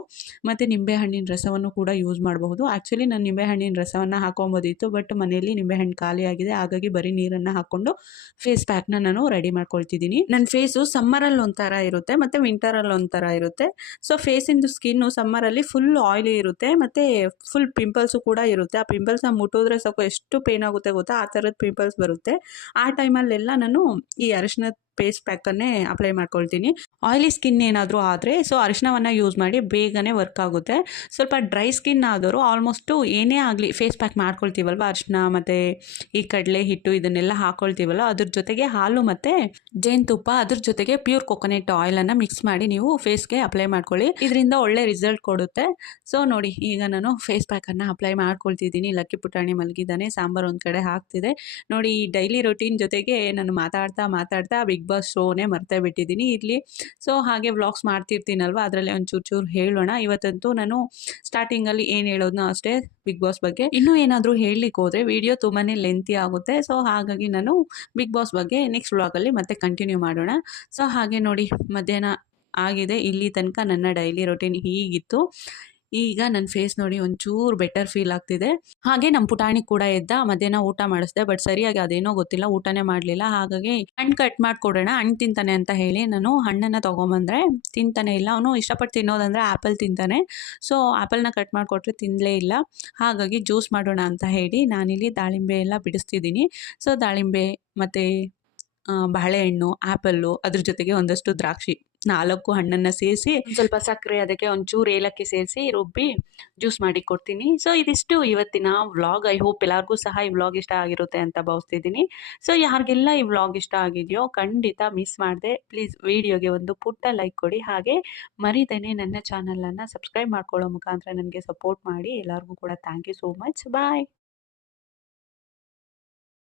ಮತ್ತು ನಿಂಬೆಹಣ್ಣಿನ ರಸವನ್ನು ಕೂಡ ಯೂಸ್ ಮಾಡಬಹುದು. ಆ್ಯಕ್ಚುಲಿ ನಾನು ನಿಂಬೆಹಣ್ಣಿನ ರಸವನ್ನು ಹಾಕೊಬೋದಿತ್ತು ಬಟ್ ಮನೆಯಲ್ಲಿ ನಿಂಬೆಹಣ್ಣು ಖಾಲಿಯಾಗಿದೆ ಹಾಗಾಗಿ ಬರೀ ನೀರನ್ನು ಹಾಕ್ಕೊಂಡು ಫೇಸ್ ಪ್ಯಾಕ್ನ ನಾನು ರೆಡಿ ಮಾಡ್ಕೊಳ್ತಿದ್ದೀನಿ. ನನ್ನ ಫೇಸು ಸಮ್ಮರಲ್ಲಿ ಒಂಥರ ಇರುತ್ತೆ, ಮತ್ತು ವಿಂಟರಲ್ಲಿ ಒಂಥರ ಇರುತ್ತೆ. ಸೊ ಫೇಸಿಂದು ಸ್ಕಿನ್ನು ಸಮ್ಮರಲ್ಲಿ ಫುಲ್ ಆಯಿಲಿ ಇರುತ್ತೆ, ಮತ್ತು ಫುಲ್ ಪಿಂಪಲ್ಸು ಕೂಡ ಇರುತ್ತೆ. ಆ ಪಿಂಪಲ್ಸ್ನ ಮುಟ್ಟೋದ್ರೆ ಸಾಕು ಎಷ್ಟು ಪೇನ್ ಆಗುತ್ತೆ ಗೊತ್ತಾ? ಆ ಥರದ ಪಿಂಪಲ್ಸ್ ಬರುತ್ತೆ. ಆ ಟೈಮಲ್ಲಿ ಟೈಮಲ್ಲೆಲ್ಲ ನಾನು ಈ ಅರಿಶಿನದ ಫೇಸ್ ಪ್ಯಾಕನ್ನೇ ಅಪ್ಲೈ ಮಾಡ್ಕೊಳ್ತೀನಿ. ಆಯಿಲಿ ಸ್ಕಿನ್ ಏನಾದರೂ ಆದರೆ ಸೊ ಅರಿಶಿನವನ್ನು ಯೂಸ್ ಮಾಡಿ ಬೇಗನೆ ವರ್ಕ್ ಆಗುತ್ತೆ. ಸ್ವಲ್ಪ ಡ್ರೈ ಸ್ಕಿನ್ ಆದವರು ಆಲ್ಮೋಸ್ಟು ಏನೇ ಆಗಲಿ ಫೇಸ್ ಪ್ಯಾಕ್ ಮಾಡ್ಕೊಳ್ತೀವಲ್ವ? ಅರಿಶಿನ ಮತ್ತು ಈ ಕಡಲೆ, ಹಿಟ್ಟು ಇದನ್ನೆಲ್ಲ ಹಾಕ್ಕೊಳ್ತೀವಲ್ಲ ಅದ್ರ ಜೊತೆಗೆ ಹಾಲು ಮತ್ತು ಜೇನುತುಪ್ಪ, ಅದ್ರ ಜೊತೆಗೆ ಪ್ಯೂರ್ ಕೊಕೊನೆಟ್ ಆಯಿಲನ್ನು ಮಿಕ್ಸ್ ಮಾಡಿ ನೀವು ಫೇಸ್ಗೆ ಅಪ್ಲೈ ಮಾಡ್ಕೊಳ್ಳಿ. ಇದರಿಂದ ಒಳ್ಳೆ ರಿಸಲ್ಟ್ ಕೊಡುತ್ತೆ. ಸೊ ನೋಡಿ, ಈಗ ನಾನು ಫೇಸ್ ಪ್ಯಾಕನ್ನು ಅಪ್ಲೈ ಮಾಡ್ಕೊಳ್ತಿದ್ದೀನಿ. ಲಕ್ಕಿ ಪುಟಾಣಿ ಮಲಗಿದ್ದಾನೆ ಸಾಂಬಾರು ಒಂದು ಕಡೆ ಹಾಕ್ತಿದೆ. ನೋಡಿ, ಈ ಡೈಲಿ ರೊಟೀನ್ ಜೊತೆಗೆ ನಾನು ಮಾತಾಡ್ತಾ ಮಾತಾಡ್ತಾ ಬಿಗ್ ಬಾಸ್ ಶೋನೇ ಮರ್ತೇ ಬಿಟ್ಟಿದ್ದೀನಿ. ಇಲ್ಲಿ ಸೊ ಹಾಗೆ ವ್ಲಾಗ್ಸ್ ಮಾಡ್ತಿರ್ತೀನಲ್ವ? ಅದರಲ್ಲಿ ಒಂಚೂರು ಚೂರು ಹೇಳೋಣ. ಇವತ್ತಂತೂ ನಾನು ಸ್ಟಾರ್ಟಿಂಗಲ್ಲಿ ಏನು ಹೇಳೋದನ್ನ ಅಷ್ಟೇ ಬಿಗ್ ಬಾಸ್ ಬಗ್ಗೆ. ಇನ್ನೂ ಏನಾದರೂ ಹೇಳಲಿಕ್ಕೆ ಹೋದರೆ ವಿಡಿಯೋ ತುಂಬಾ ಲೆಂತಿ ಆಗುತ್ತೆ. ಸೊ ಹಾಗಾಗಿ ನಾನು ಬಿಗ್ ಬಾಸ್ ಬಗ್ಗೆ ನೆಕ್ಸ್ಟ್ ವ್ಲಾಗಲ್ಲಿ ಮತ್ತೆ ಕಂಟಿನ್ಯೂ ಮಾಡೋಣ. ಸೊ ಹಾಗೆ ನೋಡಿ, ಮಧ್ಯಾಹ್ನ ಆಗಿದೆ. ಇಲ್ಲಿ ತನಕ ನನ್ನ ಡೈಲಿ ರೊಟೀನ್ ಹೀಗಿತ್ತು. ಈಗ ನನ್ನ ಫೇಸ್ ನೋಡಿ ಒಂಚೂರು ಬೆಟರ್ ಫೀಲ್ ಆಗ್ತಿದೆ. ಹಾಗೆ ನಮ್ಮ ಪುಟಾಣಿ ಕೂಡ ಎದ್ದ, ಮಧ್ಯಾಹ್ನ ಊಟ ಮಾಡಿಸ್ದೆ ಬಟ್ ಸರಿಯಾಗಿ ಅದೇನೋ ಗೊತ್ತಿಲ್ಲ, ಊಟನೇ ಮಾಡಲಿಲ್ಲ. ಹಾಗಾಗಿ ಹಣ್ಣು ಕಟ್ ಮಾಡಿಕೊಡೋಣ ಹಣ್ಣು ತಿಂತಾನೆ ಅಂತ ಹೇಳಿ ನಾನು ಹಣ್ಣನ್ನು ತೊಗೊಂಬಂದ್ರೆ ತಿಂತಾನೆ ಇಲ್ಲ. ಅವನು ಇಷ್ಟಪಟ್ಟು ತಿನ್ನೋದಂದರೆ ಆ್ಯಪಲ್ ತಿಂತಾನೆ. ಸೊ ಆ್ಯಪಲ್ನ ಕಟ್ ಮಾಡಿಕೊಟ್ರೆ ತಿನ್ನಲೇ ಇಲ್ಲ. ಹಾಗಾಗಿ ಜ್ಯೂಸ್ ಮಾಡೋಣ ಅಂತ ಹೇಳಿ ನಾನಿಲ್ಲಿ ದಾಳಿಂಬೆ ಎಲ್ಲ ಬಿಡಿಸ್ತಿದ್ದೀನಿ. ಸೊ ದಾಳಿಂಬೆ ಮತ್ತು ಬಾಳೆಹಣ್ಣು ಆ್ಯಪಲ್ಲು ಅದ್ರ ಜೊತೆಗೆ ಒಂದಷ್ಟು ದ್ರಾಕ್ಷಿ. ನಾಲ್ಕು ಹಣ್ಣನ್ನು ಸೇರಿಸಿ ಸ್ವಲ್ಪ ಸಕ್ಕರೆ, ಅದಕ್ಕೆ ಒಂಚೂರು ಏಲಕ್ಕಿ ಸೇರಿಸಿ ರುಬ್ಬಿ ಜ್ಯೂಸ್ ಮಾಡಿ ಕೊಡ್ತೀನಿ. ಸೊ ಇದಿಷ್ಟು ಇವತ್ತಿನ ವ್ಲಾಗ್ ಐ ಹೋಪ್ ಎಲ್ಲರಿಗೂ ಸಹ ಈ ವ್ಲಾಗ್ ಇಷ್ಟ ಆಗಿರುತ್ತೆ ಅಂತ ಭಾವಿಸ್ತಿದ್ದೀನಿ. ಸೊ ಯಾರಿಗೆಲ್ಲ ಈ ವ್ಲಾಗ್ ಇಷ್ಟ ಆಗಿದೆಯೋ ಖಂಡಿತ ಮಿಸ್ ಮಾಡಿದೆ. ಪ್ಲೀಸ್ ವಿಡಿಯೋಗೆ ಒಂದು ಪುಟ್ಟ ಲೈಕ್ ಕೊಡಿ. ಹಾಗೆ ಮರಿದೇನೆ ನನ್ನ ಚಾನಲನ್ನು ಸಬ್ಸ್ಕ್ರೈಬ್ ಮಾಡ್ಕೊಳ್ಳೋ ಮುಖಾಂತರ ನನಗೆ ಸಪೋರ್ಟ್ ಮಾಡಿ. ಎಲ್ಲರಿಗೂ ಕೂಡ thank you so much bye